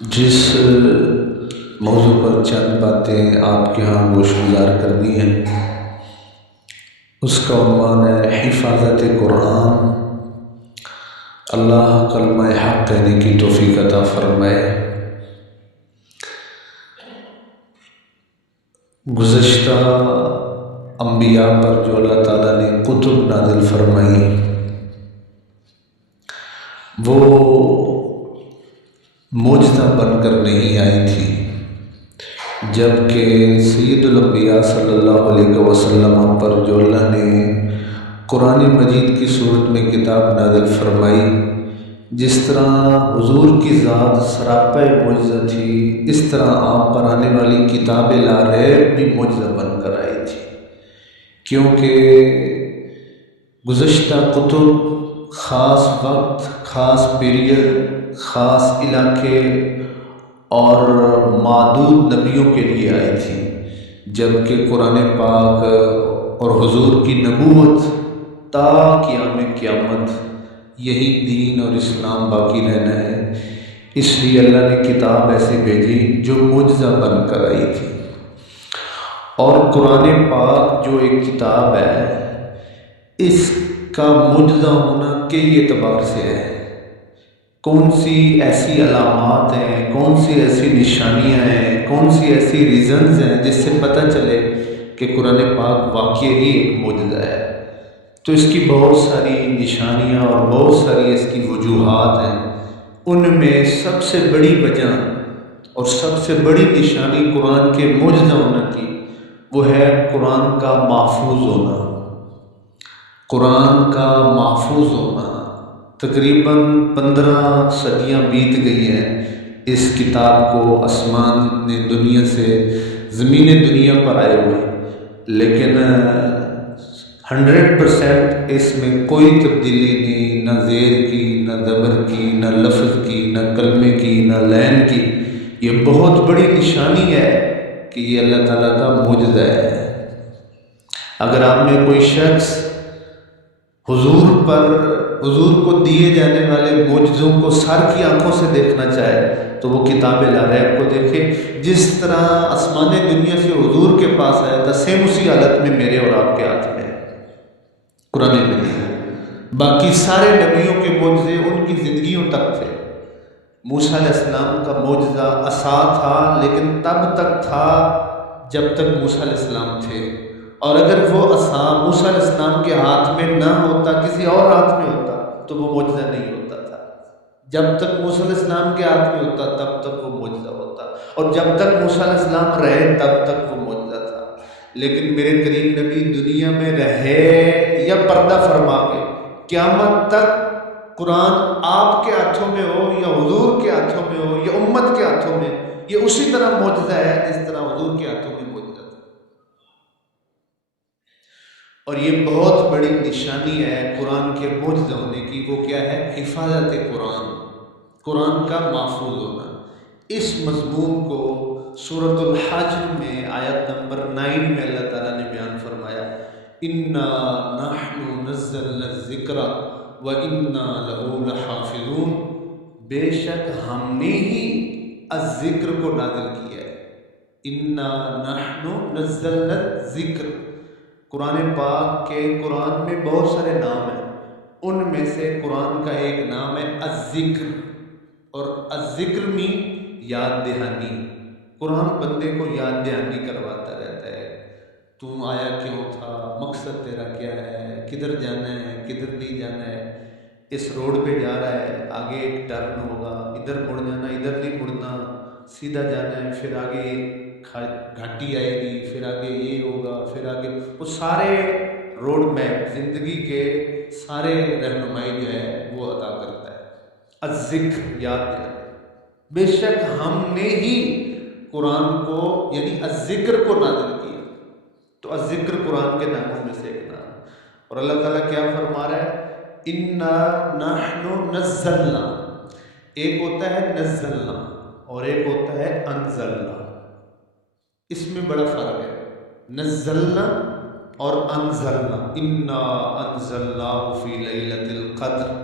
جس موضوع پر چند باتیں آپ کے ہاں گوش گزار کرنی ہیں، اس کا عنوان ہے حفاظت قرآن۔ اللہ کلمہ حق کہنے کی توفیق عطا فرمائے۔ گزشتہ انبیاء پر جو اللہ تعالیٰ نے کتب نازل فرمائی، وہ معجزہ بن کر نہیں آئی تھی، جبکہ سید الانبیاء صلی اللہ علیہ وسلم پر جو اللہ نے قرآن مجید کی صورت میں کتاب نازل فرمائی، جس طرح حضور کی ذات سراپا معجزہ تھی، اس طرح آپ پر آنے والی کتاب لا ریب بھی معجزہ بن کر آئی تھی، کیونکہ گزشتہ کتب خاص وقت، خاص پیریڈ، خاص علاقے اور معدود نبیوں کے لیے آئی تھی، جبکہ قرآن پاک اور حضور کی نبوت تا قیام قیامت یہی دین اور اسلام باقی رہنا ہے۔ اس لیے اللہ نے کتاب ایسی بھیجی جو معجزہ بن کر آئی تھی۔ اور قرآن پاک جو ایک کتاب ہے، اس کا معجزہ ہونا کئی اعتبار سے ہے۔ کون سی ایسی علامات ہیں، کون سی ایسی نشانیاں ہیں، کون سی ایسی ریزنز ہیں جس سے پتہ چلے کہ قرآن پاک واقعی ہی ایک معجزہ ہے؟ تو اس کی بہت ساری نشانیاں اور بہت ساری اس کی وجوہات ہیں۔ ان میں سب سے بڑی وجہ اور سب سے بڑی نشانی قرآن کے معجزہ ہونے کی وہ ہے قرآن کا محفوظ ہونا۔ قرآن کا محفوظ ہونا۔ تقریباً 15 صدیاں بیت گئی ہیں اس کتاب کو آسمان نے دنیا سے زمین دنیا پر آئے ہوئے، لیکن 100% اس میں کوئی تبدیلی نہیں، نہ زیر کی، نہ زبر کی، نہ لفظ کی، نہ کلمے کی، نہ لین کی۔ یہ بہت بڑی نشانی ہے کہ یہ اللہ تعالیٰ کا معجزہ ہے۔ اگر آپ میں کوئی شخص حضور کو دیے جانے والے معجزوں کو سر کی آنکھوں سے دیکھنا چاہے تو وہ کتاب لا ریب کو دیکھے۔ جس طرح آسمان دنیا سے حضور کے پاس آیا تھا، سیم اسی حالت میں میرے اور آپ کے ہاتھ میں قرآن مجید۔ باقی سارے نبیوں کے معجزے ان کی زندگیوں تک تھے۔ موسیٰ علیہ السلام کا معجزہ عصا تھا، لیکن تب تک تھا جب تک موسیٰ علیہ السلام تھے، اور اگر وہ عصا موسیٰ علیہ السلام کے ہاتھ میں نہ ہوتا، کسی اور ہاتھ میں ہوتا تو وہ معجزہ نہیں ہوتا تھا۔ جب تک موسیٰ علیہ السلام کے ہاتھ میں ہوتا تب تک وہ معجزہ ہوتا، اور جب تک موسیٰ علیہ السلام رہے تب تک وہ معجزہ تھا۔ لیکن میرے کریم نبی دنیا میں رہے یا پردہ فرما کے قیامت تک قرآن آپ کے ہاتھوں میں ہو یا حضور کے ہاتھوں میں ہو یا امت کے ہاتھوں میں، یہ اسی طرح معجزہ ہے جس طرح حضور کے ہاتھوں میں معجزہ تھا۔ اور یہ بہت بڑی نشانی ہے قرآن کے معجزہ ہونے کی۔ وہ کیا ہے؟ حفاظت قرآن، قرآن کا محفوظ ہونا۔ اس مضمون کو سورۃ الحجر میں آیت نمبر 9 میں اللہ تعالیٰ نے بیان فرمایا، اِنَّا نَحْنُ نَزَّلْنَا الذِّكْرَ وَإِنَّا لَهُ لَحَافِظُونَ، بے شک ہم نے ہی الذکر کو نازل کیا ہے۔ اِنَّا نَحْنُ نَزَّلْنَا الذِّكْرَ، قرآن پاک کے قرآن میں بہت سارے نام ہیں، ان میں سے قرآن کا ایک نام ہے الذکر، اور الذکر میں یاد دہانی۔ قرآن بندے کو یاد دہانی کرواتا رہتا ہے، تو آیا کیوں تھا، مقصد تیرا کیا ہے، کدھر جانا ہے، کدھر نہیں جانا ہے، اس روڈ پہ جا رہا ہے، آگے ایک ٹرن ہوگا، ادھر مڑ جانا، ادھر نہیں مڑنا، سیدھا جانا ہے، پھر آگے گھاٹی آئے گی، پھر آگے یہ ہوگا، پھر آگے وہ سارے روڈ میپ زندگی کے سارے رہنمائی جو ہے وہ عطا کرتا ہے۔ الذکر، یاد دلانا۔ بے شک ہم نے ہی قرآن کو یعنی الذکر کو نازل کیا، تو الذکر قرآن کے ناموں میں سے ایک نام۔ اور اللہ تعالیٰ کیا فرما رہا ہے؟ اِنَّا نَحْنُ نَزَّلْنَا، ایک ہوتا ہے نزلنا اور ایک ہوتا ہے انزلنا، اس میں بڑا فرق ہے، نزلنا اور انزلنا۔ اِنَّا أَنزَلْنَاهُ فِي لَيْلَةِ الْقَدْرِ،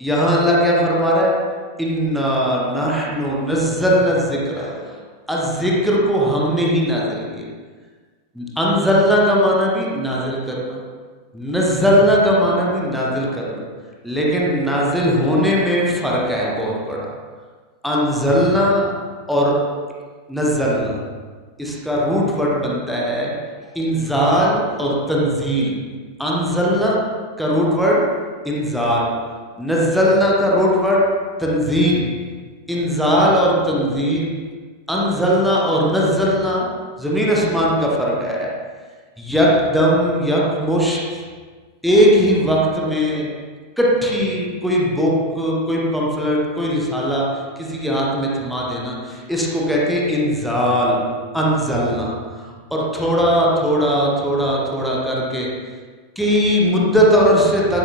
یہاں اللہ کیا فرما رہا ہے؟ انا نحن نزلنا الذکر، الذکر کو ہم نے ہی نازل کیا۔ انزلنا کا معنی بھی نازل کرنا، نزلنا کا معنی بھی نازل کرنا، لیکن نازل ہونے میں فرق ہے بہت بڑا۔ انزلنا اور نزلنا، اس کا روٹ ورڈ بنتا ہے انزال اور تنزیل۔ انزلنا کا روٹ ورڈ انزال، نزلنا کا روٹ ورڈ تنزیل۔ انزال اور تنزیل، انزلنا اور نزلنا زمین اسمان کا فرق ہے۔ یک دم یک مشت ایک ہی وقت میں کٹھی کوئی بک، کوئی پمفلٹ، کوئی رسالہ کسی کے ہاتھ میں تھما دینا، اس کو کہتے ہیں انزال، انزلنا۔ اور تھوڑا تھوڑا تھوڑا تھوڑا کر کے کئی مدت اور عرصے تک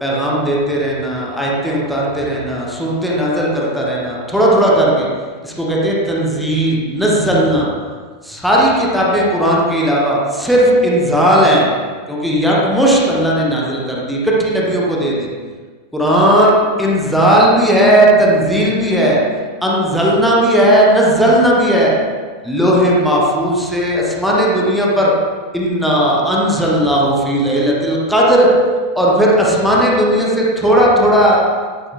پیغام دیتے رہنا، آیتیں اتارتے رہنا، صورتیں نازل کرتا رہنا، تھوڑا تھوڑا کر کے، اس کو کہتے ہیں تنزیل، نزلنا۔ ساری کتابیں قرآن کے علاوہ صرف انزال ہیں، کیونکہ یک مشت اللہ نے نازل کر دی، اکٹھی نبیوں کو دے دی۔ قرآن انزال بھی ہے، تنزیل بھی ہے، انزلنا بھی ہے، نزلنا بھی ہے۔ لوح محفوظ سے آسمان دنیا پر انا انزلناہ فی لیلۃ القدر، اور پھر آسمان دنیا سے تھوڑا تھوڑا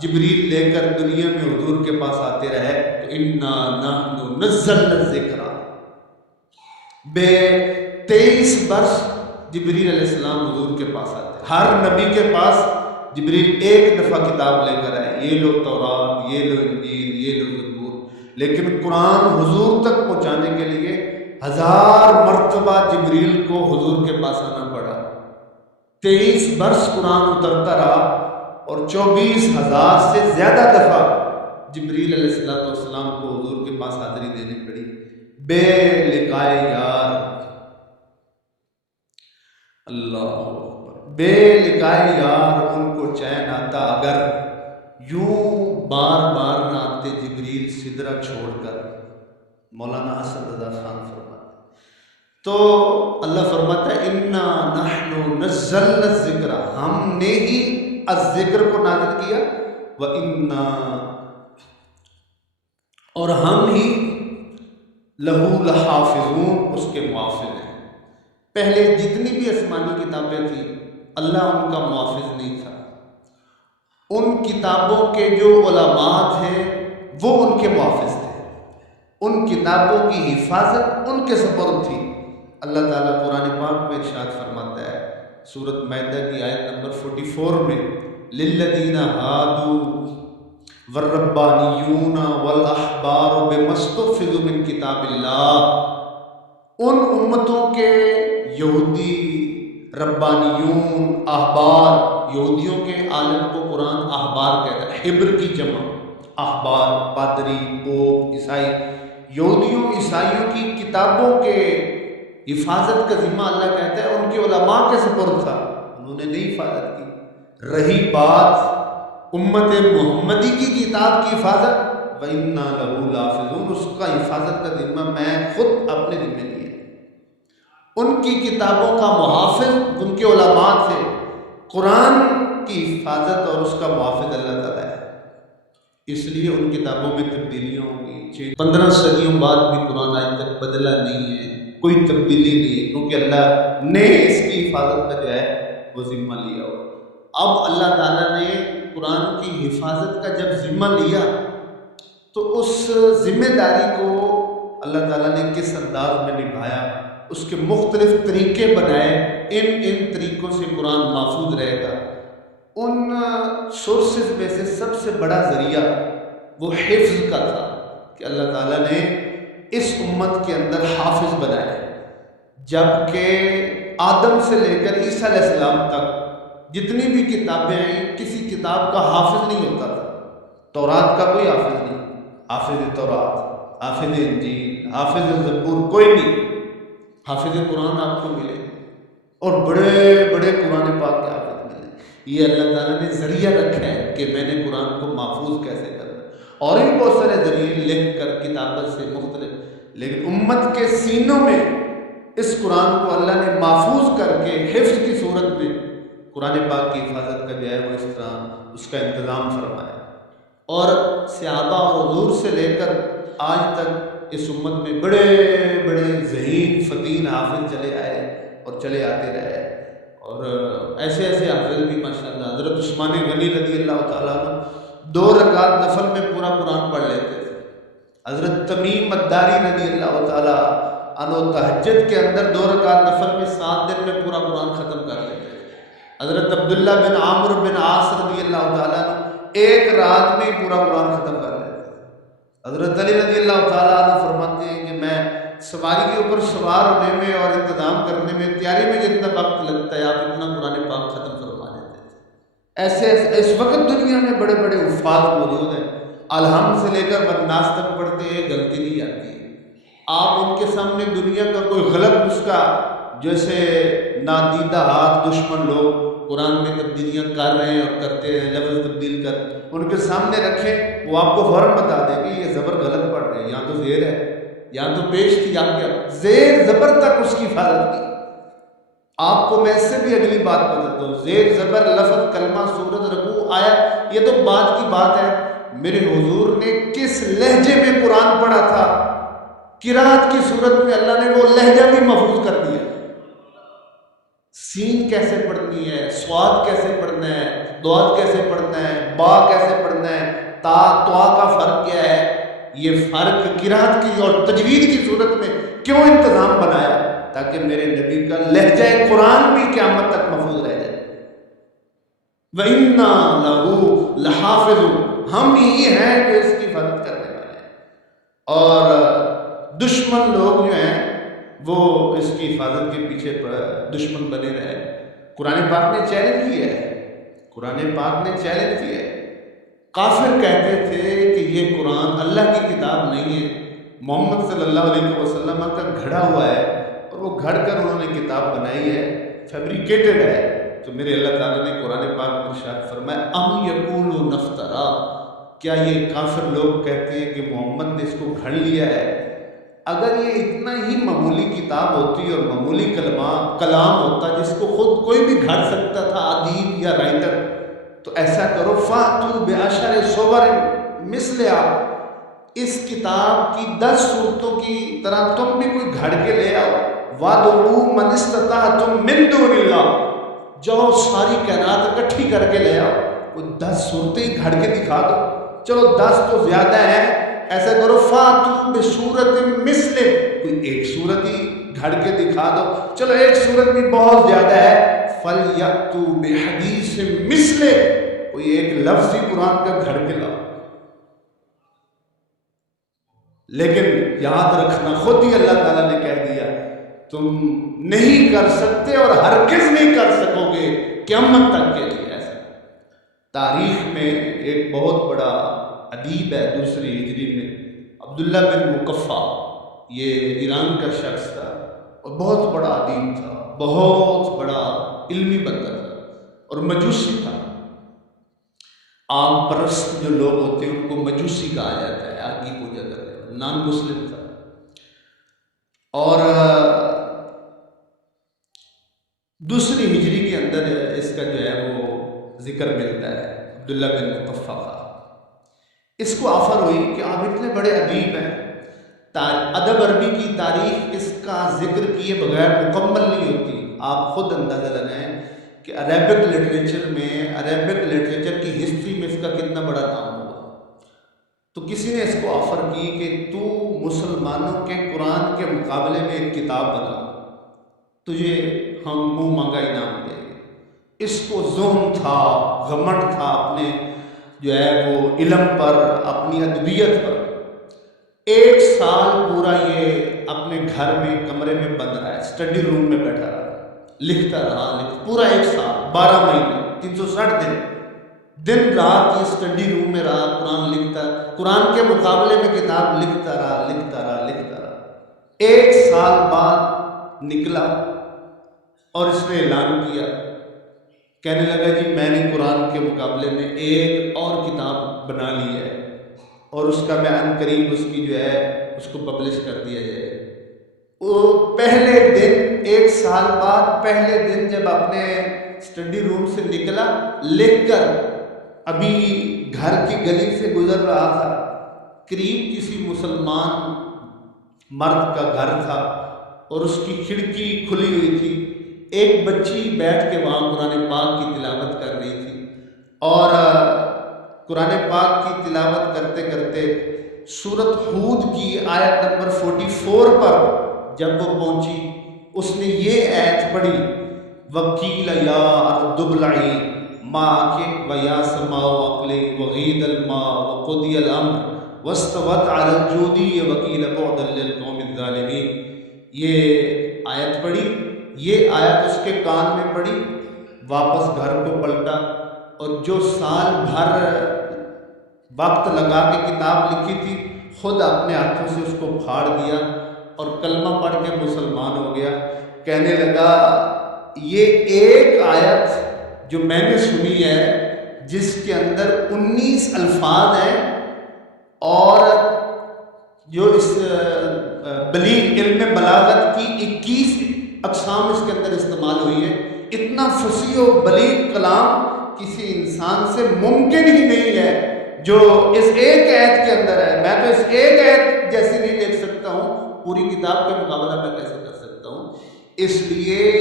جبریل لے کر دنیا میں حضور کے پاس آتے رہے، تو انا نحن نزلنا الذکر۔ بے 23 برس جبریل علیہ السلام حضور کے پاس آتے، ہر نبی کے پاس جبریل ایک دفعہ کتاب لے کر آئے، یہ لو تورات، یہ لو انجیل، یہ لو زبور، لیکن قرآن حضور تک پہنچانے کے لیے 1000 مرتبہ جبریل کو حضور کے پاس آنا پڑا۔ 23 برس قرآن اترتا رہا، اور 24,000 سے زیادہ دفعہ جبریل علیہ السلام کو حضور کے پاس حاضری دینی پڑی۔ بے لقائے یار، اللہ اکبر، بے لقائے یار ان کو چین آتا اگر یوں بار بار نہ آتے جبریل سدرہ چھوڑ کر۔ مولانا حسن رضا خان فرماتے، تو اللہ فرماتا ہے انا نحن نزلنا الذکر، ہم نے ہی الذکر کو نازل کیا، وَإِنَّا، اور ہم ہی لہو لحافظون، اس کے محافظ ہیں۔ پہلے جتنی بھی آسمانی کتابیں تھیں اللہ ان کا محافظ نہیں تھا، ان کتابوں کے جو علماء تھے وہ ان کے محافظ تھے، ان کتابوں کی حفاظت ان کے سپرد تھی۔ اللہ تعالیٰ قرآن پاک میں ارشاد فرماتا ہے سورۃ مائدہ کی آیت نمبر 44 میں، للذین ہادوا والربانیون والاحبار بما استحفظوا من کتاب اللہ، ان امتوں کے یہودی، ربانیون، احبار، یہودیوں کے عالم کو قرآن احبار کہتا ہے، حبر کی جمع، احبار، پادری، پوپ، عیسائی، یہودیوں عیسائیوں کی کتابوں کے حفاظت کا ذمہ اللہ کہتا ہے ان کے علماء کے سپرد تھا، انہوں نے نہیں حفاظت کی۔ رہی بات امت محمدی کی کتاب کی حفاظت، وَإِنَّا لَهُ لَحَافِظُونَ، اس کا حفاظت کا ذمہ میں خود اپنے ذمہ لیا۔ ان کی کتابوں کا محافظ ان کے علماء تھے، قرآن کی حفاظت اور اس کا محافظ اللہ تعالیٰ ہے۔ اس لیے ان کتابوں میں تبدیلیاں ہوں گی، 15 صدیوں بعد بھی قرآن آج تک بدلا نہیں ہے، کوئی تبدیلی نہیں ہے، کیونکہ اللہ نے اس کی حفاظت کا جو ہے وہ ذمہ لیا ہو۔ اب اللہ تعالیٰ نے قرآن کی حفاظت کا جب ذمہ لیا تو اس ذمہ داری کو اللہ تعالیٰ نے کس انداز میں نبھایا، اس کے مختلف طریقے بنائے، ان طریقوں سے قرآن محفوظ رہے گا۔ ان سورسز میں سے سب سے بڑا ذریعہ وہ حفظ کا تھا کہ اللہ تعالیٰ نے اس امت کے اندر حافظ بنائے، جبکہ آدم سے لے کر عیسیٰ علیہ السلام تک جتنی بھی کتابیں ہیں کسی کتاب کا حافظ نہیں ہوتا تھا۔ تورات کا کوئی حافظ نہیں، حافظ تورات، حافظ انجیل، حافظ زبور کوئی نہیں، حافظ قرآن آپ کو ملے اور بڑے بڑے قرآن پاک کے حافظ ملے۔ یہ اللہ تعالیٰ نے ذریعہ رکھا ہے کہ میں نے قرآن کو محفوظ کیسے کرنا، اور بھی بہت سارے ذریعے لکھ کر کتابت سے مختلف، لیکن امت کے سینوں میں اس قرآن کو اللہ نے محفوظ کر کے حفظ کی صورت میں قرآن پاک کی حفاظت کا جو ہے وہ اس طرح اس کا انتظام فرمایا۔ اور صحابہ اور حضور سے لے کر آج تک اس امت میں بڑے بڑے ذہین فتین حافظ چلے آئے اور چلے آتے رہے، اور ایسے ایسے حافظ بھی ماشاءاللہ۔ حضرت عثمان غنی رضی اللہ تعالیٰ عنہ 2 رکعت نفل میں پورا قرآن پڑھ لیتے تھے۔ حضرت تمیم الداری رضی اللہ تعالیٰ عنہ تہجد کے اندر 2 رکعت نفل میں 7 دن میں پورا قرآن ختم کر لیتے تھے۔ حضرت عبداللہ بن عامر بن عاص رضی اللہ تعالیٰ عنہ 1 رات میں پورا قرآن ختم کر لیتے تھے۔ حضرت علی رضی اللہ تعالیٰ عنہ فرماتے ہیں کہ میں سواری کے اوپر سوار ہونے میں اور انتظام کرنے میں، تیاری میں جتنا وقت لگتا ہے آپ اتنا قرآن پاک ختم کروا لیتے تھے۔ ایسے اس وقت دنیا میں بڑے بڑے حفاظ موجود ہیں، الحمد سے لے کر والناس تک پڑھتے ہیں، غلطی نہیں آتی ہے۔ آپ ان کے سامنے دنیا کا کوئی غلط نسخہ، جیسے نادیدہ ہاتھ دشمن لوگ قرآن میں تبدیلیاں کر رہے ہیں اور کرتے ہیں، لفظ تبدیل کر ان کے سامنے رکھیں، وہ آپ کو فوراً بتا دیں کہ یہ زبر غلط پڑھ رہے ہیں، یہاں تو زیر ہے، یہاں تو پیش تھی، آپ کیا زیر زبر تک اس کی حفاظت کی۔ آپ کو میں اس سے بھی اگلی بات بتاتا ہوں، زیر زبر لفظ کلمہ سورت رکوع آیت یہ تو بات کی بات ہے، میرے حضور نے کس لہجے میں قرآن پڑھا تھا، قرات کی صورت میں اللہ نے وہ لہجہ بھی محفوظ کر دیا۔ سین کیسے پڑھنی ہے، سواد کیسے پڑھنا ہے، دعات کیسے پڑھنا ہے، با کیسے پڑھنا ہے، تا توا کا فرق کیا ہے، یہ فرق قرات کی اور تجوید کی صورت میں کیوں انتظام بنایا، تاکہ میرے نبی کا لہجہ قرآن بھی قیامت تک محفوظ رہ جائے۔ وَإِنَّا لَهُ لَحَافِظُونَ، ہم ہی ہیں جو اس کی حفاظت کرنے والے ہیں، اور دشمن لوگ جو ہیں وہ اس کی حفاظت کے پیچھے دشمن بنے رہے۔ قرآن پاک نے چیلنج کیا ہے، قرآن پاک نے چیلنج کیا ہے۔ کافر کہتے تھے کہ یہ قرآن اللہ کی کتاب نہیں ہے، محمد صلی اللہ علیہ وسلم کا گھڑا ہوا ہے، اور وہ گھڑ کر انہوں نے کتاب بنائی ہے، فیبریکیٹڈ ہے۔ تو میرے اللہ تعالیٰ نے قرآن پاک میں ارشاد فرمایا ام یقولون افترا، کیا یہ کافر لوگ کہتے ہیں کہ محمد نے اس کو گھڑ لیا ہے؟ اگر یہ اتنا ہی معمولی کتاب ہوتی اور معمولی کلام ہوتا جس کو خود کوئی بھی گھڑ سکتا تھا، ادیب یا رائٹر، تو ایسا کرو فَأْتُوا بِعَشَرِ سُوَرٍ مِثْلِهَا، اس کتاب کی 10 صورتوں کی طرح تم بھی کوئی گھڑ کے لے آؤ۔ وَادْعُوا مَنِ اسْتَطَعْتُم مِّن دُونِ اللَّهِ، جو ساری کائنات اکٹھی کر کے لے آؤ، وہ 10 صورتیں ہی گھڑ کے دکھا دو، چلو 10 تو زیادہ ہیں، ایسا کرو فَأْتُوا بِسُورَةٍ مِثْلِهِ، کوئی ایک صورت ہی گھڑ کے دکھا دو، چلو ایک صورت بھی بہت زیادہ ہے، فَلْيَأْتُوا بِحَدِيثٍ مِثْلِهِ، کوئی ایک لفظ ہی قرآن کا گھڑ کے لاؤ۔ لیکن یاد رکھنا، خود ہی اللہ تعالیٰ نے کہہ دیا تم نہیں کر سکتے اور ہرگز نہیں کر سکو گے قیامت تک کے لیے۔ ایسا تاریخ میں ایک بہت بڑا ادیب ہے 2 ہجری میں، عبداللہ بن مقفع، یہ ایران کا شخص تھا اور بہت بڑا ادیب تھا، بہت بڑا علمی بندہ تھا اور مجوسی تھا۔ آگ پرست جو لوگ ہوتے ہیں ان کو مجوسی کہا جاتا ہے، آگ کی پوجا کرنے والا، نان مسلم تھا۔ اور 2 ہجری کے اندر اس کا جو ہے وہ ذکر ملتا ہے، عبداللہ بن مقفع کا۔ اس کو آفر ہوئی کہ آپ اتنے بڑے ادیب ہیں، ادب عربی کی تاریخ اس کا ذکر کیے بغیر مکمل نہیں ہوتی۔ آپ خود اندازہ لگائیں کہ عربک لٹریچر میں، عربک لٹریچر کی ہسٹری میں اس کا کتنا بڑا نام ہوا۔ تو کسی نے اس کو آفر کی کہ تو مسلمانوں کے قرآن کے مقابلے میں ایک کتاب بنا، تجھے ہم منہ مانگا انعام دیں گے۔ اس کو ذہن تھا، گھمنڈ تھا اپنے جو ہے وہ علم پر، اپنی ادبیت پر۔ 1 سال پورا یہ اپنے گھر میں کمرے میں بند رہا ہے، اسٹڈی روم میں بیٹھا رہا، لکھتا رہا، پورا 1 سال 12 مہینے 360 دن رات یہ اسٹڈی روم میں رہا، قرآن لکھتا، قرآن کے مقابلے میں کتاب لکھتا رہا، لکھتا رہا، لکھتا رہا۔ 1 سال بعد نکلا اور اس نے اعلان کیا، کہنے لگا جی میں نے قرآن کے مقابلے میں ایک اور کتاب بنا لی ہے اور اس کا میں عن قریب اس کی جو ہے اس کو پبلش کر دیا جائے۔ وہ پہلے دن 1 سال بعد پہلے دن جب اپنے اسٹڈی روم سے نکلا، لکھ کر ابھی گھر کی گلی سے گزر رہا تھا، قریب کسی مسلمان مرد کا گھر تھا اور اس کی کھڑکی کھلی ہوئی تھی، ایک بچی بیٹھ کے وہاں قرآن پاک کی تلاوت کر رہی تھی، اور قرآن پاک کی تلاوت کرتے کرتے سورۃ ہود کی آیت نمبر 44 پر جب وہ پہنچی، اس نے یہ آیت پڑھی، وَقِيلَ يَا أَرْضُ ابْلَعِي مَاءَكِ وَيَا سَمَاءُ أَقْلِعِي وَغِيضَ الْمَاءُ وَقُضِيَ الْأَمْرُ وَاسْتَوَتْ عَلَى الْجُودِيِّ وَقِيلَ بُعْدًا لِلْقَوْمِ الظَّالِمِينَ۔ یہ آیت پڑھی، یہ آیت اس کے کان میں پڑی، واپس گھر کو پلٹا، اور جو سال بھر وقت لگا کے کتاب لکھی تھی خود اپنے ہاتھوں سے اس کو پھاڑ دیا اور کلمہ پڑھ کے مسلمان ہو گیا۔ کہنے لگا یہ ایک آیت جو میں نے سنی ہے جس کے اندر 19 الفاظ ہیں، اور جو اس بلیغ علم بلاغت کی 21 اقسام اس کے اندر استعمال ہوئی ہے، اتنا فصیح و بلیغ کلام کسی انسان سے ممکن ہی نہیں ہے جو اس ایک آیت کے اندر ہے۔ میں تو اس ایک آیت جیسی نہیں لکھ سکتا ہوں، پوری کتاب کے مقابلہ میں کیسے کر سکتا ہوں؟ اس لیے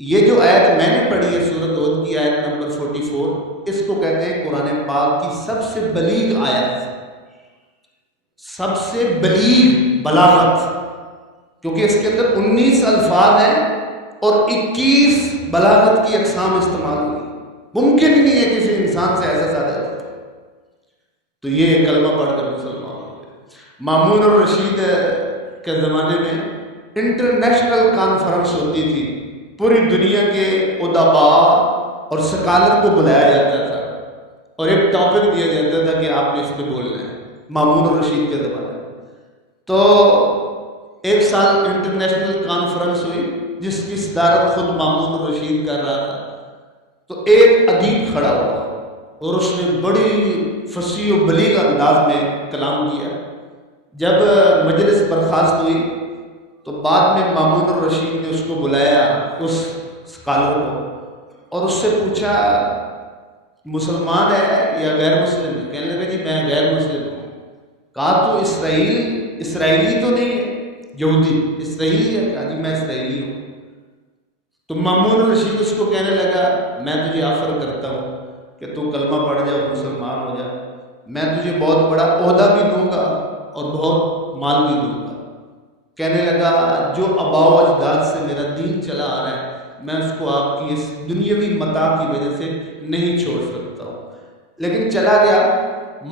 یہ جو آیت میں نے پڑھی ہے سورۃ ہود کی آیت نمبر 44، اس کو کہتے ہیں قرآن پاک کی سب سے بلیغ آیت، سب سے بلیغ بلاغت، کیونکہ اس کے اندر 19 الفاظ ہیں اور 21 بلاغت کی اقسام استعمال ہوئی۔ ممکن ہی نہیں ہے کسی انسان سے ایسا زیادہ ہے۔ تو یہ کلمہ پڑھ کر مسلمان ہو گئے۔ مامون الرشید کے زمانے میں انٹرنیشنل کانفرنس ہوتی تھی، پوری دنیا کے ادباء اور سکالر کو بلایا جاتا تھا اور ایک ٹاپک دیا جاتا تھا کہ آپ نے اس پہ بولنا ہے۔ مامون الرشید کے زمانے میں تو ایک سال انٹرنیشنل کانفرنس ہوئی جس کی صدارت خود مامون الرشید کر رہا تھا، تو ایک ادیب کھڑا ہوا اور اس نے بڑی فصیح و بلیغ انداز میں کلام کیا۔ جب مجلس برخاست ہوئی تو بعد میں مامون الرشید نے اس کو بلایا، اس اسکالر کو، اور اس سے پوچھا مسلمان ہے یا غیر مسلم ہے؟ کہنے لگا جی میں غیر مسلم ہوں۔ کہا تو اسرائیلی تو نہیں ہے؟ یہودی اسرائیلی ہے؟ کہا جی میں اسرائیلی ہوں۔ تو مامون الرشید اس کو کہنے لگا میں تجھے آفر کرتا ہوں کہ تو کلمہ پڑھ جا اور مسلمان ہو جا، میں تجھے بہت بڑا عہدہ بھی دوں گا اور بہت مال بھی دوں گا۔ کہنے لگا جو آباء و اجداد سے میرا دین چلا آ رہا ہے میں اس کو آپ کی اس دنیاوی متاع کی وجہ سے نہیں چھوڑ سکتا ہوں۔ لیکن چلا گیا۔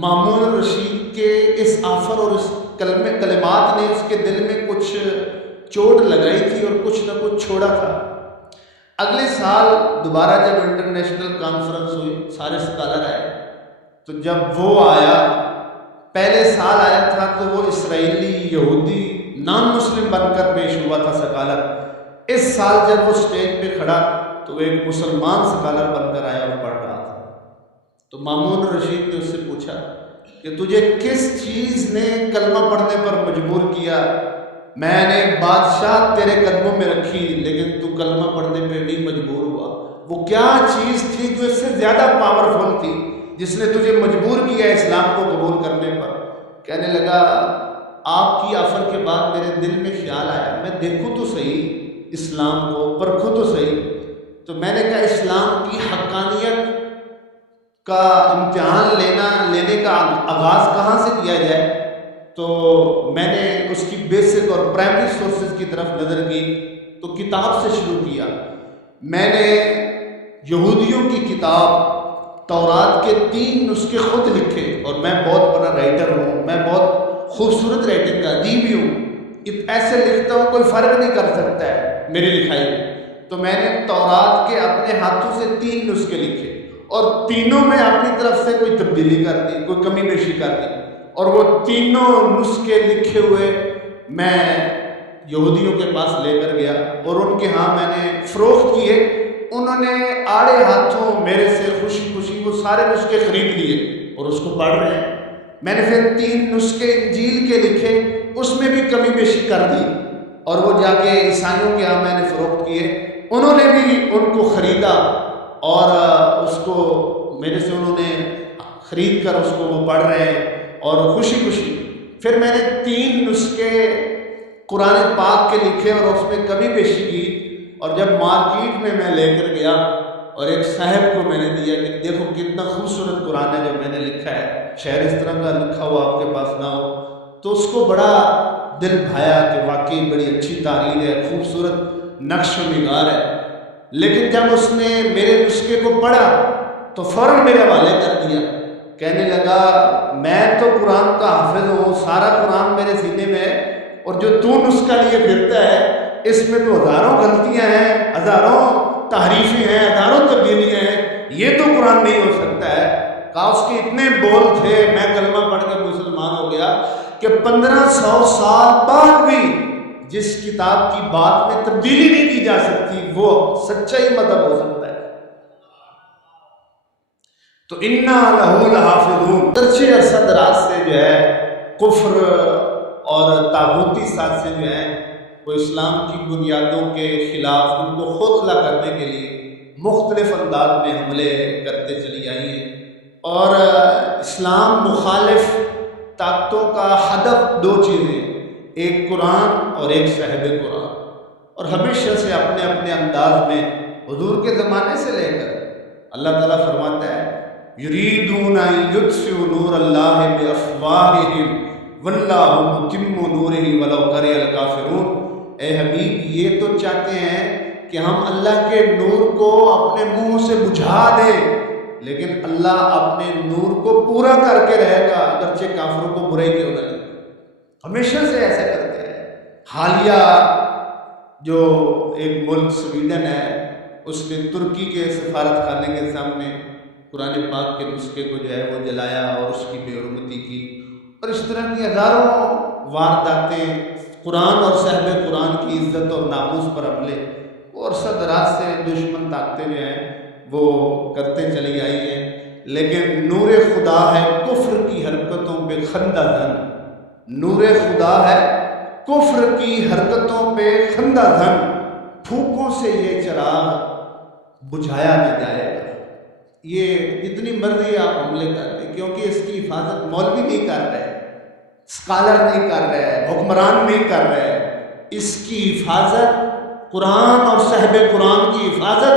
مامون الرشید کے اس آفر اور اس کلمات نے اس کے دل میں کچھ چوٹ لگائی تھی اور کچھ نہ کچھ چھوڑا تھا۔ اگلے سال دوبارہ جب انٹرنیشنل کانفرنس ہوئی، سارے اسکالر آئے، تو جب وہ آیا، پہلے سال آیا تھا تو وہ اسرائیلی یہودی نان مسلم بن کر پیش ہوا تھا اسکالر۔ اس سال جب وہ اسٹیج پہ کھڑا تو وہ ایک مسلمان اسکالر بن کر آیا اور پڑھ رہا تھا۔ تو مامون الرشید نے اس سے پوچھا کہ تجھے کس چیز نے کلمہ پڑھنے پر مجبور کیا؟ میں نے بادشاہ تیرے قدموں میں رکھی لیکن تو کلمہ پڑھنے پہ نہیں مجبور ہوا۔ وہ کیا چیز تھی جو اس سے زیادہ پاورفل تھی جس نے تجھے مجبور کیا اسلام کو قبول کرنے پر؟ کہنے لگا آپ کی آفر کے بعد میرے دل میں خیال آیا میں دیکھوں تو صحیح اسلام کو، پرکھوں تو صحیح۔ تو میں نے کہا اسلام کی حقانیت کا امتحان لینے کا آغاز کہاں سے کیا جائے؟ تو میں نے اس کی بیسک اور پرائمری سورسز کی طرف نظر کی تو کتاب سے شروع کیا۔ میں نے یہودیوں کی کتاب تورات کے 3 نسخے خود لکھے، اور میں بہت بڑا رائٹر ہوں، میں بہت خوبصورت رائٹنگ کا ادیب بھی ہوں، ایسے لکھتا ہوں کوئی فرق نہیں کر سکتا ہے میری لکھائی میں۔ تو میں نے تورات کے اپنے ہاتھوں سے 3 نسخے لکھے اور تینوں میں اپنی طرف سے کوئی تبدیلی کر دی، کوئی کمی بیشی کر دی، اور وہ تینوں نسخے لکھے ہوئے میں یہودیوں کے پاس لے کر گیا اور ان کے ہاں میں نے فروخت کیے۔ انہوں نے آڑے ہاتھوں میرے سے خوشی خوشی وہ سارے نسخے خرید لیے اور اس کو پڑھ رہے ہیں۔ میں نے پھر 3 نسخے انجیل کے لکھے، اس میں بھی کمی بیشی کر دی، اور وہ جا کے عیسائیوں کے ہاں میں نے فروخت کیے، انہوں نے بھی ان کو خریدا اور اس کو میرے سے انہوں نے خرید کر اس کو وہ پڑھ رہے ہیں اور خوشی خوشی. پھر میں نے 3 نسخے قرآن پاک کے لکھے اور اس میں کمی بیشی کی، اور جب مارکیٹ میں لے کر گیا اور ایک صاحب کو میں نے دیا کہ دیکھو کتنا خوبصورت قرآن ہے جو میں نے لکھا ہے، شاید اس طرح کا لکھا ہوا آپ کے پاس نہ ہو. تو اس کو بڑا دل بھایا کہ واقعی بڑی اچھی تحریر ہے، خوبصورت نقش و نگار ہے. لیکن جب اس نے میرے نسخے کو پڑھا تو فوراً میرے حوالے کر دیا. کہنے لگا میں تو قرآن کا حافظ ہوں، سارا قرآن میرے سینے میں ہے، اور جو تو نسخہ لیے پھرتا ہے اس میں تو ہزاروں غلطیاں ہیں، ہزاروں تحریفیں ہیں، ہزاروں تبدیلیاں ہیں، یہ تو قرآن نہیں ہو سکتا ہے. کہا اس کے اتنے بول تھے، میں کلمہ پڑھ کر مسلمان ہو گیا کہ 1500 سال بعد بھی جس کتاب کی بات میں تبدیلی نہیں کی جا سکتی وہ سچا ہی مذہب ہو سکتا ہے. تو انا لہو لحافظون. اگرچہ عرصہ دراز سے جو ہے کفر اور طاغوتی سازشیں جو ہیں وہ اسلام کی بنیادوں کے خلاف ان کو خوخلا کرنے کے لیے مختلف انداز میں حملے کرتے چلی آئی ہیں، اور اسلام مخالف طاقتوں کا ہدف 2 چیزیں، ایک قرآن اور ایک صاحب قرآن. اور ہمیشہ سے اپنے اپنے انداز میں حضور کے زمانے سے لے کر اللہ تعالیٰ فرماتا ہے یریدون ان یطفئوا نور اللہ بافواہہم واللہ متم نورہ ولو کرہ الکافرون. اے حبیب یہ تو چاہتے ہیں کہ ہم اللہ کے نور کو اپنے منہ سے بجھا دیں، لیکن اللہ اپنے نور کو پورا کر کے رہے گا اگرچہ کافروں کو برائی کیوں نہ لگے. ہمیشہ سے ایسا کرتے ہیں. حالیہ جو ایک ملک سویڈن ہے اس نے ترکی کے سفارت خانے کے سامنے قرآن پاک کے نسخے کو جو ہے وہ جلایا اور اس کی بے حرمتی کی، اور اس طرح کی ہزاروں وارداتیں قرآن اور صاحب قرآن کی عزت اور ناموس پر حملے اور عرصہ دراز سے دشمن طاقتیں جو ہیں وہ کرتے چلی آئی ہیں. لیکن نور خدا ہے کفر کی حرکتوں پہ خندہ زن. نور خدا ہے کفر کی حرکتوں پہ خندہ زن. پھوکوں سے یہ چراغ بجھایا نہ جائے گا. یہ جتنی مرضی آپ حملے کر لیں، کیونکہ اس کی حفاظت مولوی نہیں کر رہے، اسکالر نہیں کر رہے، حکمران نہیں کر رہے. اس کی حفاظت قرآن اور صاحب قرآن کی حفاظت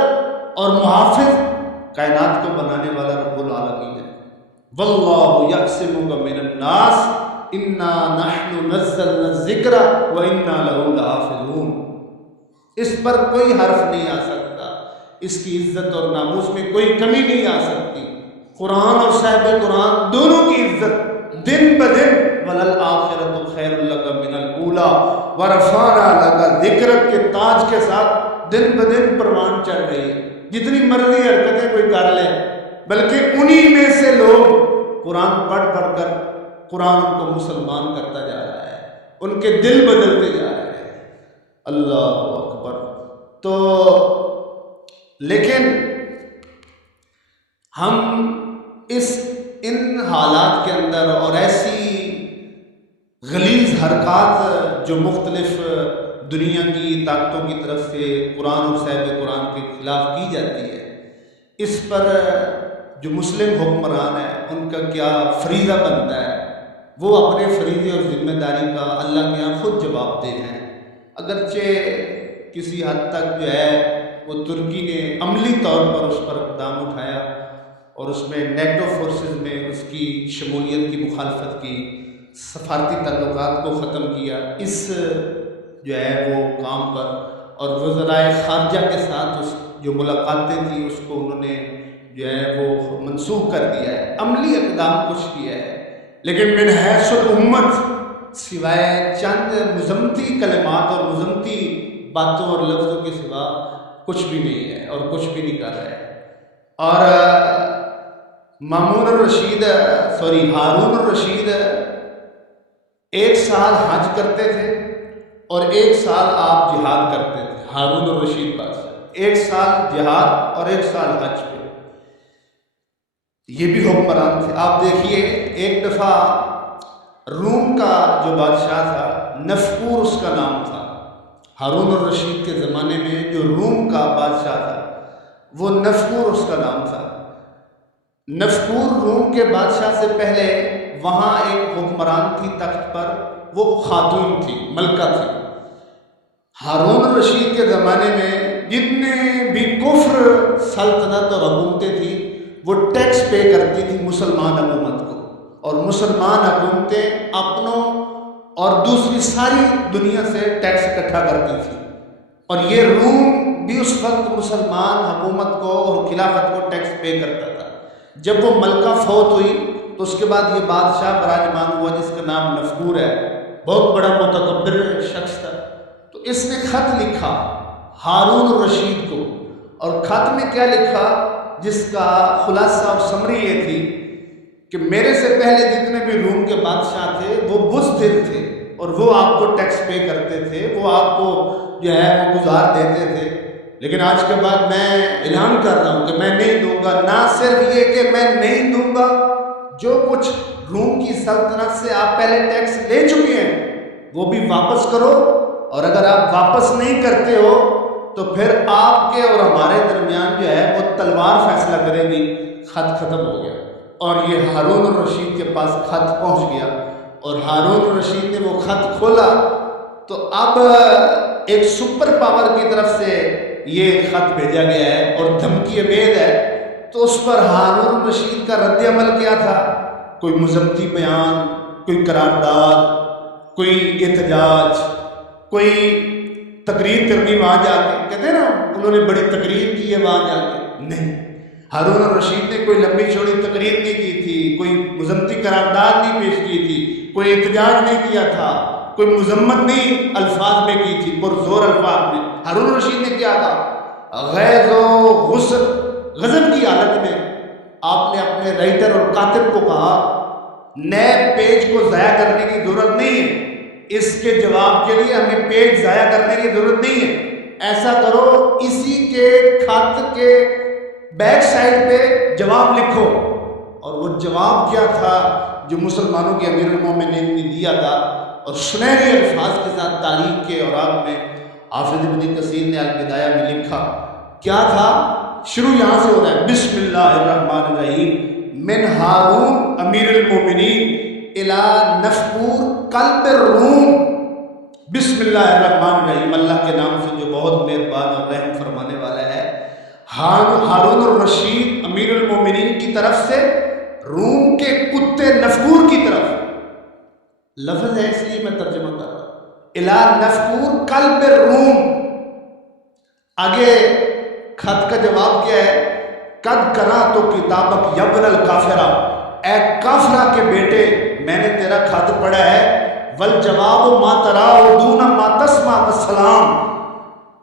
اور محافظ کائنات کو بنانے والا رب العالمین ہے. واللہ یعصمک من الناس انا نحن نزلنا الذکر وانا لہ لحافظون. اس پر کوئی حرف نہیں آ سکتا، اس کی عزت اور ناموس میں کوئی کمی نہیں آ سکتی. قرآن اور صاحب قرآن دونوں کی عزت دن بدن وللآخرۃ خیر لک من الاولی ورفعنا لک ذکرک کے تاج کے ساتھ دن بدن پروان چڑھ رہی ہے. جتنی مرضی حرکتیں کوئی کر لے، بلکہ انہی میں سے لوگ قرآن پڑھ پڑھ کر قرآن کو مسلمان کرتا جا رہا ہے، ان کے دل بدلتے جا رہے ہیں. اللہ اکبر. تو لیکن ہم ان حالات کے اندر اور ایسی غلیظ حرکات جو مختلف دنیا کی طاقتوں کی طرف سے قرآن اور صاحب قرآن کے خلاف کی جاتی ہے، اس پر جو مسلم حکمران ہیں ان کا کیا فریضہ بنتا ہے. وہ اپنے فریضے اور ذمہ داری کا اللہ کے یہاں خود جواب دہ ہیں. اگرچہ کسی حد تک جو ہے وہ ترکی نے عملی طور پر اس پر اقدام اٹھایا اور اس میں نیٹو فورسز میں اس کی شمولیت کی مخالفت کی، سفارتی تعلقات کو ختم کیا اس جو ہے وہ کام پر، اور وزرائے خارجہ کے ساتھ اس جو ملاقاتیں تھیں اس کو انہوں نے جو ہے وہ منسوخ کر دیا ہے. عملی اقدام کچھ کیا ہے، لیکن من حیث الامت سوائے چند مذمتی کلمات اور مذمتی باتوں اور لفظوں کے سوا کچھ بھی نہیں ہے اور کچھ بھی نہیں کر رہے ہیں. اور ہارون الرشید 1 سال حج کرتے تھے اور 1 سال آپ جہاد کرتے تھے. ہارون الرشید بادشاہ 1 سال جہاد اور 1 سال حج پہ. یہ بھی حکمران تھے. آپ دیکھیے ایک دفعہ روم کا جو بادشاہ تھا نفقور اس کا نام تھا. ہارون الرشید کے زمانے میں جو روم کا بادشاہ تھا وہ نفقور اس کا نام تھا. نفکور روم کے بادشاہ سے پہلے وہاں ایک حکمران تھی تخت پر، وہ خاتون تھی، ملکہ تھی۔ ہارون الرشید کے زمانے میں جتنے بھی کفر سلطنت اور حکومتیں تھیں وہ ٹیکس پے کرتی تھی مسلمان حکومت کو، اور مسلمان حکومتیں اپنوں اور دوسری ساری دنیا سے ٹیکس اکٹھا کرتی تھی، اور یہ روم بھی اس وقت مسلمان حکومت کو اور خلافت کو ٹیکس پے کرتا تھا۔ جب وہ ملکہ فوت ہوئی تو اس کے بعد یہ بادشاہ براجمان ہوا جس کا نام نفکور ہے، بہت بڑا متکبر شخص تھا۔ تو اس نے خط لکھا ہارون الرشید کو، اور خط میں کیا لکھا، جس کا خلاصہ اور سمری یہ تھی کہ میرے سے پہلے جتنے بھی روم کے بادشاہ تھے وہ بزدل تھے، اور وہ آپ کو ٹیکس پے کرتے تھے، وہ آپ کو جو ہے وہ گزار دیتے تھے، لیکن آج کے بعد میں اعلان کر رہا ہوں کہ میں نہیں دوں گا۔ نہ صرف یہ کہ میں نہیں دوں گا، جو کچھ روم کی سلطنت سے آپ پہلے ٹیکس لے چکے ہیں وہ بھی واپس کرو، اور اگر آپ واپس نہیں کرتے ہو تو پھر آپ کے اور ہمارے درمیان جو ہے وہ تلوار فیصلہ کرے گی۔ خط ختم ہو گیا، اور یہ ہارون الرشید کے پاس خط پہنچ گیا، اور ہارون الرشید نے وہ خط کھولا تو اب ایک سپر پاور کی طرف سے یہ خط بھیجا گیا ہے اور دھمکی امید ہے، تو اس پر ہارون الرشید کا رد عمل کیا تھا؟ کوئی مذمتی بیان، کوئی قرارداد، کوئی احتجاج، کوئی تقریر کرنی وہاں جا کے، کہتے ہیں نا انہوں نے بڑی تقریر کی ہے وہاں جا کے، نہیں، ہارون الرشید نے کوئی لمبی چوڑی تقریر نہیں کی تھی، کوئی مذمتی قرارداد نہیں پیش کی تھی، کوئی احتجاج نہیں کیا تھا، کوئی مذمت نہیں الفاظ میں کی تھی، پرزور الفاظ میں۔ ہارون الرشید نے کیا کہا؟ غیظ و غضب کی حالت میں آپ نے اپنے رائٹر اور کاتب کو کہا نئے پیج کو ضائع کرنے کی ضرورت نہیں ہے، اس کے جواب کے لیے ہمیں پیج ضائع کرنے کی ضرورت نہیں ہے، ایسا کرو اسی کے خط کے بیک سائڈ پہ جواب لکھو۔ اور وہ جواب کیا تھا جو مسلمانوں کے امیر المومنین نے دیا تھا، اور سنہرے الفاظ کے ساتھ تاریخ کے اوراق میں حافظ ابن کثیر نے البدایہ میں لکھا، کیا تھا؟ شروع یہاں سے ہو رہا ہے، بسم اللہ الرحمن الرحیم، من ہارون امیر المومنین الی نفکور قلب الروم، بسم اللہ الرحمن الرحیم، اللہ کے نام سے جو بہت مہربان اور رحم فرمانے والا ہے، ہارون الرشید امیر المومنین کی طرف سے روم کے کتے نفکور کی طرف، لفظ ہے اس لیے میں ترجمہ کر رہا ہوں، الی نفکور قلب الروم۔ آگے خط کا جواب کیا ہے؟ قد کرا تو کتابک یبن الکافرہ، اے کافرہ کے بیٹے میں نے تیرا خط پڑھا ہے، والجواب ما تراء دون ما تسمع السلام،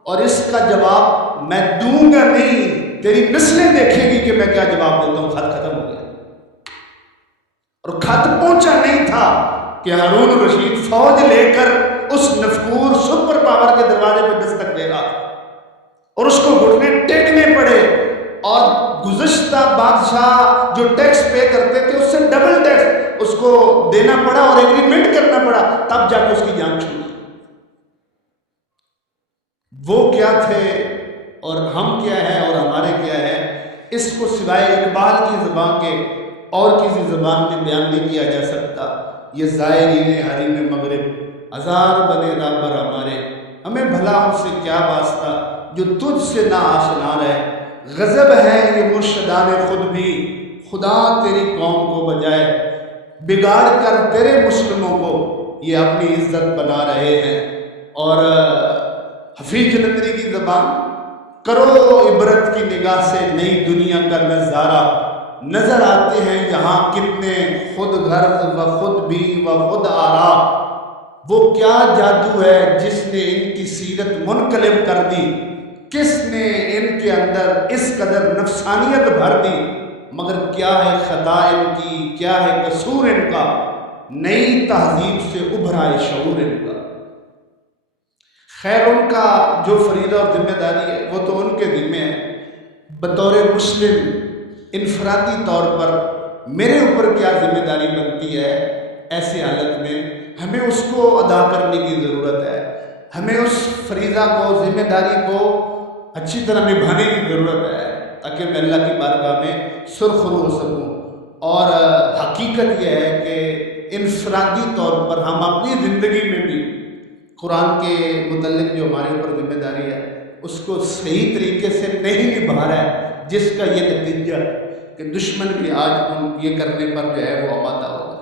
اور اس کا جواب میں دوں گا نہیں، تیری نسلیں دیکھیں گی کہ میں کیا جواب دیتا ہوں۔ خط ختم ہو گیا، اور خط پہنچا نہیں تھا کہ ہارون الرشید فوج لے کر اس نفکور سپر پاور کے دروازے پہ دستک دے رہا تھا، اور اس کو گھٹنے ٹیکنے پڑے، اور گزشتہ بادشاہ جو ٹیکس پے کرتے تھے اس سے ڈبل ٹیکس اس کو دینا پڑا اور ایگریمنٹ کرنا پڑا، تب جا کے اس کی جان چھوٹی۔ وہ کیا تھے اور ہم کیا ہیں اور ہمارے کیا ہے، اس کو سوائے اقبال کی زبان کے اور کسی زبان میں بیان نہیں کیا جا سکتا۔ یہ زائرین حریم مغرب ہزار بنے رابر ہمارے، ہمیں بھلا ہم سے کیا واسطہ جو تجھ سے نہ آشنا رہے، غضب ہے یہ مرشدان خود بھی، خدا تیری قوم کو بجائے بگاڑ کر تیرے مسلموں کو یہ اپنی عزت بنا رہے ہیں۔ اور حفیظ جلندری کی زبان، کرو عبرت کی نگاہ سے نئی دنیا کا نظارہ، نظر آتے ہیں یہاں کتنے خود غرض و خود بھی و خود آرا، وہ کیا جادو ہے جس نے ان کی سیرت منقلب کر دی، کس نے ان کے اندر اس قدر نفسانیت بھر دی، مگر کیا ہے خطا ان کی، کیا ہے قصور ان کا، نئی تہذیب سے ابھرا ہے شعور ان کا۔ خیر ان کا جو فریضہ اور ذمہ داری ہے وہ تو ان کے ذمہ ہے، بطور مسلم انفرادی طور پر میرے اوپر کیا ذمہ داری بنتی ہے، ایسی حالت میں ہمیں اس کو ادا کرنے کی ضرورت ہے، ہمیں اس فریضہ کو، ذمہ داری کو اچھی طرح نبھانے کی ضرورت ہے، تاکہ میں اللہ کی بارگاہ میں سرخرو ہو سکوں۔ اور حقیقت یہ ہے کہ انفرادی طور پر ہم اپنی زندگی میں بھی قرآن کے متعلق جو ہمارے اوپر ذمہ داری ہے اس کو صحیح طریقے سے نہیں نبھا رہا ہے، جس کا یہ نتیجہ کہ دشمن بھی آج یہ کرنے پر جو ہے وہ آمادہ ہوگا۔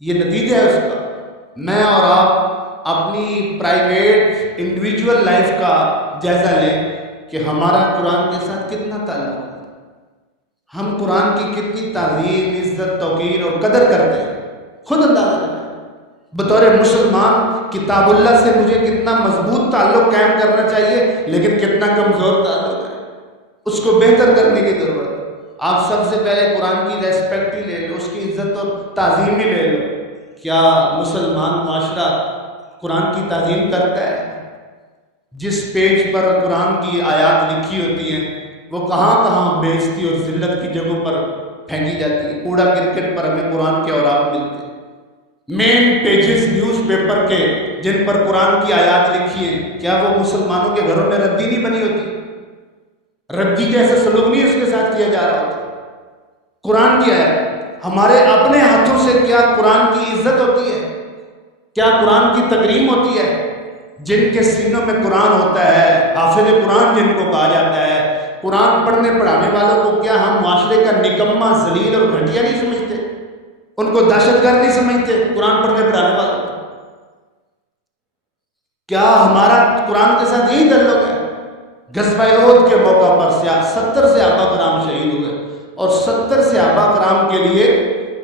یہ نتیجہ ہے اس کا۔ میں اور آپ اپنی پرائیویٹ انڈیویجول لائف کا جائزہ لیں کہ ہمارا قرآن کے ساتھ کتنا تعلق ہے، ہم قرآن کی کتنی تعظیم، عزت، توقیر اور قدر کرتے ہیں، خود اندازہ کریں۔ بطور مسلمان کتاب اللہ سے مجھے کتنا مضبوط تعلق قائم کرنا چاہیے، لیکن کتنا کمزور تعلق ہے، اس کو بہتر کرنے کی ضرورت ہے۔ آپ سب سے پہلے قرآن کی ریسپیکٹ ہی لے لو، اس کی عزت اور تعظیم ہی لے لو۔ کیا مسلمان معاشرہ قرآن کی تعظیم کرتا ہے؟ جس پیج پر قرآن کی آیات لکھی ہوتی ہیں وہ کہاں کہاں بےعزتی اور ذلت کی جگہوں پر پھینکی جاتی ہے۔ کوڑا کرکٹ پر ہمیں قرآن کے اوراق ملتے ہیں، مین پیجز نیوز پیپر کے جن پر قرآن کی آیات لکھی ہیں، کیا وہ مسلمانوں کے گھروں میں ردی نہیں بنی ہوتی؟ ردی جیسے سلوک نہیں اس کے ساتھ کیا جا رہا ہوتا۔ قرآن کی آیت، ہمارے اپنے ہاتھوں سے کیا قرآن کی عزت ہوتی ہے؟ کیا قرآن کی تکریم ہوتی ہے؟ جن کے سینوں میں قرآن ہوتا ہے، حافظ قرآن جن کو کہا جاتا ہے، قرآن پڑھنے پڑھانے والوں کو کیا ہم معاشرے کا نکما، ذلیل اور گھٹیا نہیں سمجھتے؟ ان کو دہشت گرد نہیں سمجھتے قرآن پڑھنے پڑھانے والوں کو؟ کیا ہمارا قرآن کے ساتھ یہی تعلق ہے؟ غزوہ احد کے موقع پر 70 صحابہ کرام شہید ہوئے، اور 70 صحابہ کرام کے لیے